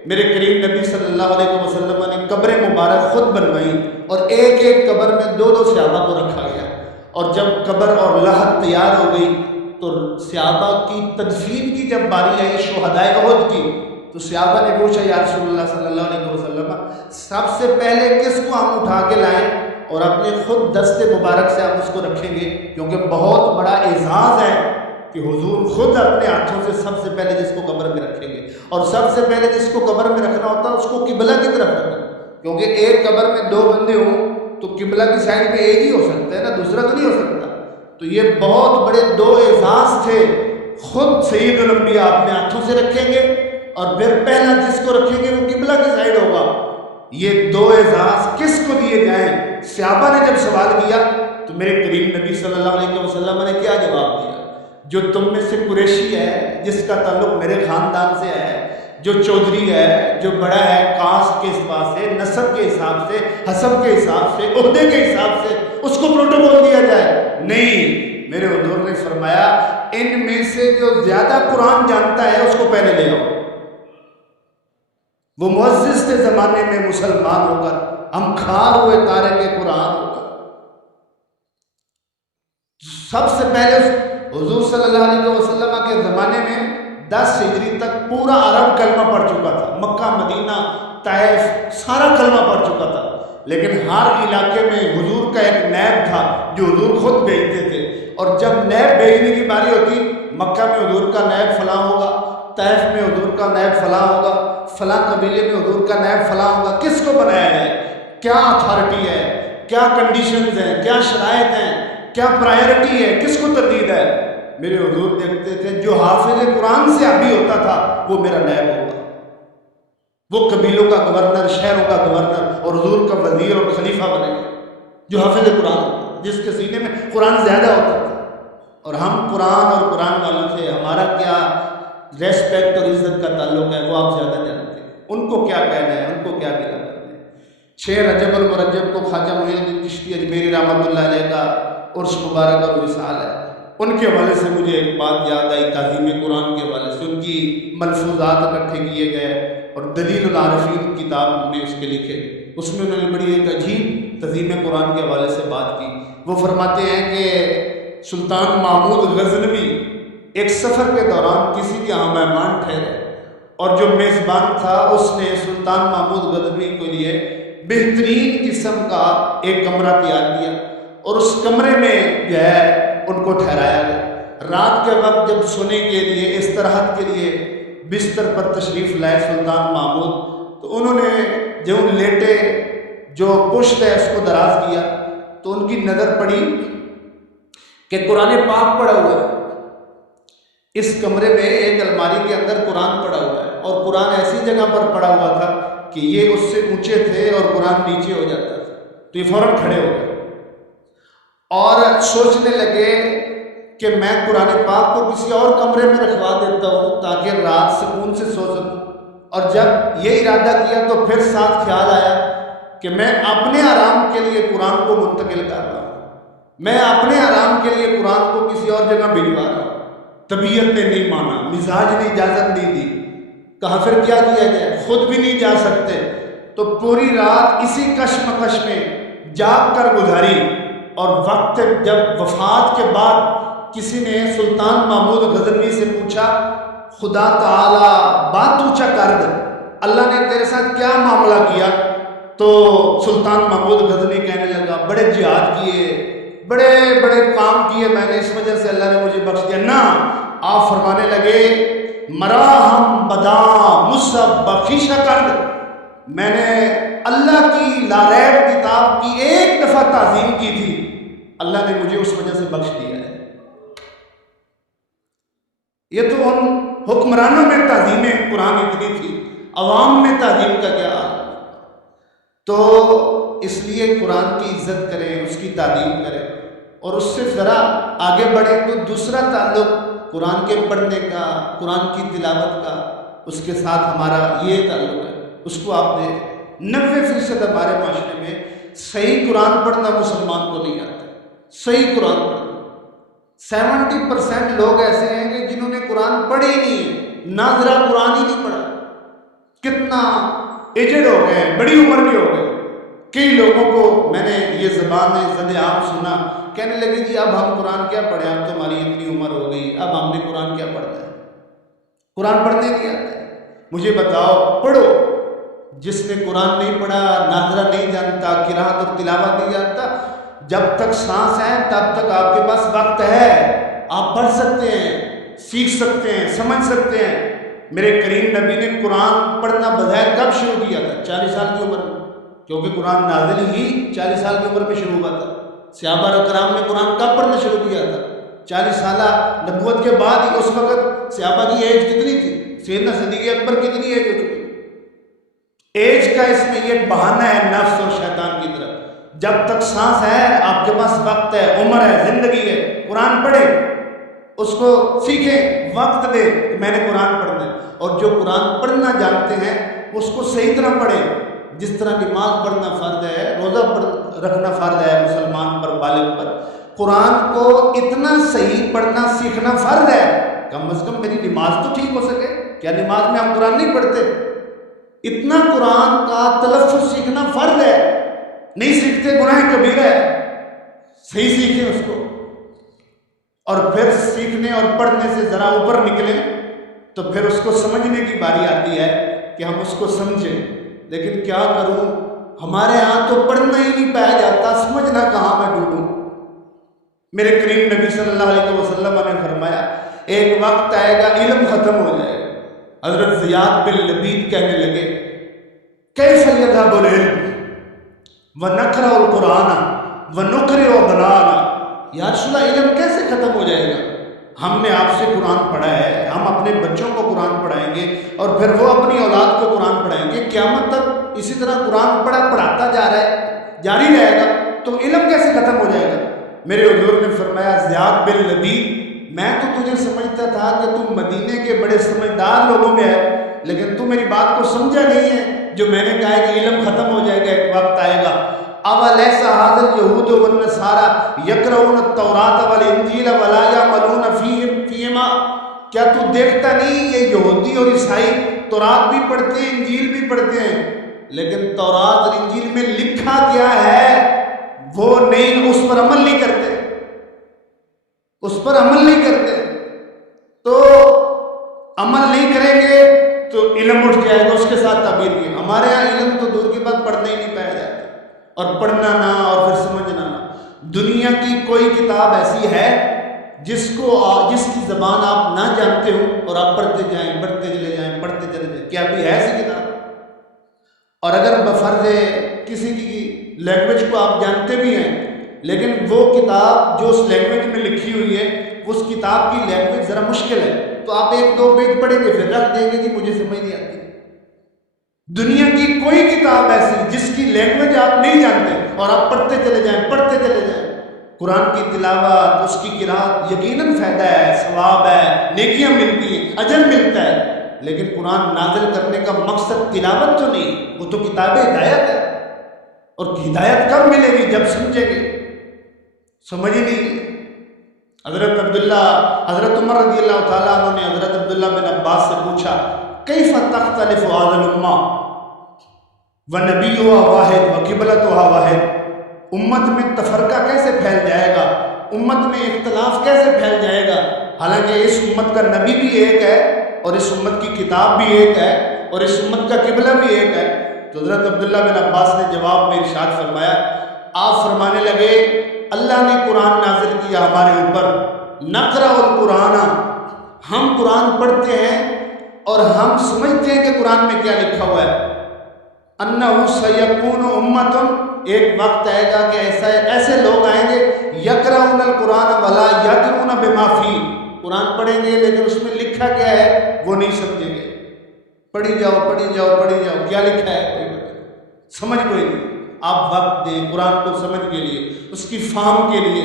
میرے کریم نبی صلی اللہ علیہ وسلم نے قبر مبارک خود بنوائی، اور ایک ایک قبر میں 2 صحابہ کو رکھا گیا۔ اور جب قبر اور لحد تیار ہو گئی تو صحابہ کی تدفین کی جب باری آئی شہدائے احد کی، تو صحابہ نے پوچھا یا رسول اللہ صلی اللہ علیہ وسلم، سب سے پہلے کس کو ہم اٹھا کے لائیں اور اپنے خود دست مبارک سے ہم اس کو رکھیں گے؟ کیونکہ بہت بڑا اعزاز ہے کہ حضور خود اپنے ہاتھوں سے سب سے پہلے جس کو قبر میں رکھیں گے، اور سب سے پہلے جس کو قبر میں رکھنا ہوتا ہے اس کو قبلہ کی طرف رکھنا، کیونکہ ایک قبر میں 2 بندے ہوں تو قبلہ کی سائڈ پہ ایک ہی ہو سکتا ہے نا، دوسرا تو نہیں ہو سکتا۔ تو یہ بہت بڑے 2 اعزاز تھے، خود سید الانبیاء اپنے ہاتھوں سے رکھیں گے اور پھر پہلا جس کو رکھیں گے وہ قبلہ کی سائڈ ہوگا۔ یہ 2 اعزاز کس کو دیے جائیں؟ صحابہ نے جب سوال کیا تو میرے کریم نبی صلی اللہ علیہ وسلم نے کیا جواب دیا؟ جو تم میں سے قریشی ہے، جس کا تعلق میرے خاندان سے ہے، جو چودھری ہے، جو بڑا ہے کاسٹ کے حساب سے، نسب کے حساب سے، حسب کے حساب سے، عہدے کے حساب سے، اس کو پروٹوکول دیا جائے؟ نہیں، میرے حضور نے فرمایا ان میں سے جو زیادہ قرآن جانتا ہے اس کو پہلے لے آؤ۔ وہ معزز تھے زمانے میں مسلمان ہو کر، ہم کھار ہوئے تارے کے قرآن ہو کر۔ سب سے پہلے حضور صلی اللہ علیہ وسلم کے زمانے میں 10 ہجری تک پورا عرب کلمہ پڑھ چکا تھا، مکہ، مدینہ، طائف سارا کلمہ پڑھ چکا تھا، لیکن ہر علاقے میں حضور کا ایک نیب تھا جو حضور خود بھیجتے تھے، اور جب نیب بھیجنے کی باری ہوتی، مکہ میں حضور کا نیب فلاں ہوگا، طائف میں حضور کا نیب فلاں ہوگا، فلاں قبیلے میں حضور کا نیب فلاں ہوگا۔ کس کو بنایا جائے؟ کیا اتھارٹی ہے، کیا کنڈیشنز ہیں، کیا شرائط ہیں، کیا پرائیورٹی ہے، کس کو ترتیب ہے؟ میرے حضور دیکھتے تھے جو حافظ قرآن سے ابھی ہوتا تھا وہ میرا نیب ہوگا، وہ قبیلوں کا گورنر، شہروں کا گورنر اور حضور کا وزیر اور خلیفہ بنے گا، جو حافظ قرآن ہوتا، جس کے سینے میں قرآن زیادہ ہوتا تھا۔ اور ہم قرآن اور قرآن والوں سے ہمارا کیا ریسپیکٹ اور عزت کا تعلق ہے وہ آپ زیادہ جانتے ہیں۔ ان کو کیا کہنا ہے، ان کو کیا کہنا ہے۔ 6 رجب المرجب کو خواجہ معین الدین چشتی اجمیری رحمۃ اللہ علیہ کا عرس مبارک اور وصال ہے۔ ان کے حوالے سے مجھے ایک بات یاد آئی، تعظیم قرآن کے حوالے سے ان کی ملفوظات اکٹھے کیے گئے اور دلیل العارفین کتاب نے اس کے لکھے، اس میں انہوں نے بڑی ایک عجیب تعظیم قرآن کے حوالے سے بات کی۔ وہ فرماتے ہیں کہ سلطان محمود غزنوی ایک سفر کے دوران کسی کے یہاں مہمان ٹھہرے، اور جو میزبان تھا اس نے سلطان محمود غزنوی کے لیے بہترین قسم کا ایک کمرہ تیار کیا، اور اس کمرے میں جو ہے ان کو ٹھہرایا گیا۔ رات کے وقت جب سونے کے لیے، استراحت کے لیے بستر پر تشریف لائے سلطان محمود، تو انہوں نے جو لیٹے، جو پشت ہے اس کو دراز کیا، تو ان کی نظر پڑی کہ قرآن پاک پڑھا ہوا ہے، اس کمرے میں ایک الماری کے اندر قرآن پڑا ہوا ہے، اور قرآن ایسی جگہ پر پڑا ہوا تھا کہ یہ اس سے اونچے تھے اور قرآن نیچے ہو جاتا تھا، تو یہ فوراً کھڑے ہو گئے اور سوچنے لگے کہ میں قرآن پاک کو کسی اور کمرے میں رکھوا دیتا ہوں تاکہ رات سکون سے سو سکوں۔ اور جب یہ ارادہ کیا تو پھر ساتھ خیال آیا کہ میں اپنے آرام کے لیے قرآن کو منتقل کر رہا ہوں، میں اپنے آرام کے لیے قرآن کو کسی اور جگہ بھجوا رہا ہوں۔ طبیعت نے نہیں مانا، مزاج نے اجازت نہیں دی، کہا پھر کیا کیا جائے، خود بھی نہیں جا سکتے، تو پوری رات اسی کشمکش میں جاگ کر گزاری۔ اور وقت جب وفات کے بعد کسی نے سلطان محمود غزنوی سے پوچھا، خدا تعالی بات اونچا کر دے، اللہ نے تیرے ساتھ کیا معاملہ کیا؟ تو سلطان محمود غزنوی کہنے لگا، بڑے جہاد کیے، بڑے بڑے کام کیے میں نے، اس وجہ سے اللہ نے مجھے بخش دیا نا۔ آپ فرمانے لگے، مراہم بدا مصحف بخشا کر، میں نے اللہ کی لاریب کتاب کی ایک دفعہ تعظیم کی تھی، اللہ نے مجھے اس وجہ سے بخش دیا ہے۔ یہ تو ان حکمرانوں میں تعظیم قرآن اتنی تھی، عوام میں تعظیم کا کیا حال؟ تو اس لیے قرآن کی عزت کریں، اس کی تعظیم کریں، اور اس سے ذرا آگے بڑھیں تو دوسرا تعلق قرآن کے پڑھنے کا، قرآن کی تلاوت کا، اس کے ساتھ ہمارا یہ تعلق ہے، اس کو آپ نے 90% ہمارے معاشرے میں صحیح قرآن پڑھنا مسلمان کو نہیں آتا، صحیح قرآن پڑھنا۔ 70% لوگ ایسے ہیں کہ جنہوں نے قرآن پڑھے ہی نہیں ہے، نہ ذرا قرآن ہی نہیں پڑھا، کتنا ایجڈ ہو گئے، بڑی عمر کے ہو گئے۔ کئی لوگوں کو میں نے یہ زبان زد عام سنا، کہنے لگے جی اب ہم قرآن کیا پڑھیں، اب تو ہماری اتنی عمر ہو گئی، اب ہم نے قرآن کیا پڑھنا ہے، قرآن پڑھنے نہیں آتا ہے۔ مجھے بتاؤ، پڑھو۔ جس نے قرآن نہیں پڑھا، ناظرہ نہیں جانتا، قرات اور تلاوت نہیں جانتا، جب تک سانس ہے تب تک آپ کے پاس وقت ہے، آپ پڑھ سکتے ہیں، سیکھ سکتے ہیں، سمجھ سکتے ہیں۔ میرے کریم نبی نے قرآن پڑھنا بظاہر کب شروع کیا تھا؟ 40 سال کی عمر میں، کیونکہ قرآن نازل ہی 40 سال کی عمر میں شروع ہوا تھا۔ صحابہ کرام نے قرآن کب پڑھنا شروع کیا تھا؟ 40 سالہ نبوت کے بعد ہی۔ اس وقت صحابہ کی ایج کتنی تھی؟ سیدنا صدیق اکبر کتنی ایج ہو چکی؟ ایج کا اس میں یہ بہانہ ہے نفس اور شیطان کی طرف۔ جب تک سانس ہے، آپ کے پاس وقت ہے، عمر ہے، زندگی ہے، قرآن پڑھیں، اس کو سیکھیں، وقت دے کہ میں نے قرآن پڑھنا ہے۔ اور جو قرآن پڑھنا جانتے ہیں اس کو صحیح طرح پڑھیں، جس طرح نماز پڑھنا فرض ہے، روزہ رکھنا فرض ہے مسلمان پر، بالغ پر، قرآن کو اتنا صحیح پڑھنا سیکھنا فرض ہے۔ کم از کم میری نماز تو ٹھیک ہو سکے۔ کیا نماز میں ہم قرآن نہیں پڑھتے؟ اتنا قرآن کا تلفظ سیکھنا فرض ہے، نہیں سیکھتے گناہ کبیرہ ہے۔ صحیح سیکھیں اس کو، اور پھر سیکھنے اور پڑھنے سے ذرا اوپر نکلیں تو پھر اس کو سمجھنے کی باری آتی ہے کہ ہم اس کو سمجھیں۔ لیکن کیا کروں، ہمارے ہاں تو پڑھنا ہی نہیں پایا جاتا، سمجھنا کہاں میں ڈھونڈوں۔ میرے کریم نبی صلی اللہ علیہ وسلم نے فرمایا، ایک وقت آئے گا علم ختم ہو جائے گا۔ حضرت زیاد بن لبید کہنے لگے، کیف یذهب العلم ونقرأ القرآن ونقرئ بنانا، یا رسول اللہ علم کیسے ختم ہو جائے گا؟ ہم نے آپ سے قرآن پڑھا ہے، ہم اپنے بچوں کو قرآن پڑھائیں گے اور پھر وہ اپنی اولاد کو قرآن پڑھائیں گے، قیامت تک اسی طرح قرآن پڑھاتا جا رہا ہے، جاری رہے گا، تو علم کیسے ختم ہو جائے گا؟ میرے حضور نے فرمایا، زیاد بن لبید، میں تو تجھے سمجھتا تھا کہ تم مدینے کے بڑے سمجھدار لوگوں میں ہے، لیکن تم میری بات کو سمجھا نہیں ہے جو میں نے کہا ہے کہ علم ختم ہو جائے گا، ایک وقت آئے گا۔ اولیس ھذا اليہود والنصارى یقرؤون التوراۃ والانجیل ولا یعملون فیہما، کیا تو دیکھتا نہیں یہ یہودی اور عیسائی تورات بھی پڑھتے ہیں، انجیل بھی پڑھتے ہیں، لیکن تورات اور انجیل میں لکھا کیا ہے وہ نہیں، اس پر عمل نہیں کرتے، اس پر عمل نہیں کرتے۔ تو عمل نہیں کریں گے تو علم اٹھ جائے گا، اس کے ساتھ تعبیر کی۔ ہمارے یہاں علم تو دور کی بات، پڑھنا ہی نہیں پایا جاتا، اور پڑھنا نہ اور پھر سمجھنا نہ۔ دنیا کی کوئی کتاب ایسی ہے جس کی زبان آپ نہ جانتے ہو اور آپ پڑھتے جائیں، پڑھتے چلے جائیں، پڑھتے چلے جائیں؟ کیا بھی ہے ایسی کتاب؟ اور اگر بفرض کسی کی لینگویج کو آپ جانتے بھی ہیں، لیکن وہ کتاب جو اس لینگویج میں لکھی ہوئی ہے اس کتاب کی لینگویج ذرا مشکل ہے، تو آپ 1-2 پیج پڑھیں گے پھر رکھ دیں گے کہ مجھے سمجھ نہیں آتی۔ دنیا کی کوئی کتاب ایسی جس کی لینگویج آپ نہیں جانتے اور آپ پڑھتے چلے جائیں پڑھتے چلے جائیں، قرآن کی تلاوت، اس کی قرات یقیناً فائدہ ہے، ثواب ہے، نیکیاں ملتی ہیں، اجر ملتا ہے، لیکن قرآن نازل کرنے کا مقصد تلاوت تو نہیں، وہ تو کتاب ہدایت ہے، اور ہدایت کب ملے گی؟ جب سمجھیں گے۔ سمجھ ہی نہیں۔ حضرت عمر رضی اللہ تعالیٰ عنہ نے حضرت عبداللہ بن عباس سے پوچھا، کیف تختلف هذه الامہ ونبیھا واحد وقبلتھا واحد، امت میں تفرقہ کیسے پھیل جائے گا، امت میں اختلاف کیسے پھیل جائے گا، حالانکہ اس امت کا نبی بھی ایک ہے اور اس امت کی کتاب بھی ایک ہے اور اس امت کا قبلہ بھی ایک ہے۔ تو حضرت عبداللہ بن عباس نے جواب میں ارشاد فرمایا، آپ فرمانے لگے اللہ نے قرآن نازل کیا ہمارے اوپر، نقرأ القرآن، ہم قرآن پڑھتے ہیں اور ہم سمجھتے ہیں کہ قرآن میں کیا لکھا ہوا ہے، انہ سیکون امۃ، ایک وقت آئے گا کہ ایسے لوگ آئیں گے یقرؤون القرآن ولا یدرون بما فیہ، قرآن پڑھیں گے لیکن اس میں لکھا کیا ہے وہ نہیں سمجھیں گے، پڑھی جاؤ پڑھی جاؤ پڑھی جاؤ، کیا لکھا ہے سمجھ کوئی نہیں۔ آپ وقت دیں قرآن کو سمجھ کے لیے، اس کی فہم کے لیے۔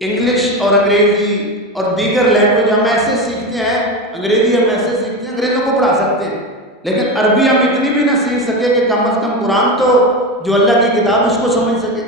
انگلش اور انگریزی اور دیگر لینگویج ہم ایسے سیکھتے ہیں، انگریزی ہم ایسے سیکھتے ہیں، انگریزوں کو پڑھا سکتے ہیں، لیکن عربی ہم اتنی بھی نہ سیکھ سکے کہ کم از کم قرآن تو جو اللہ کی کتاب اس کو سمجھ سکے۔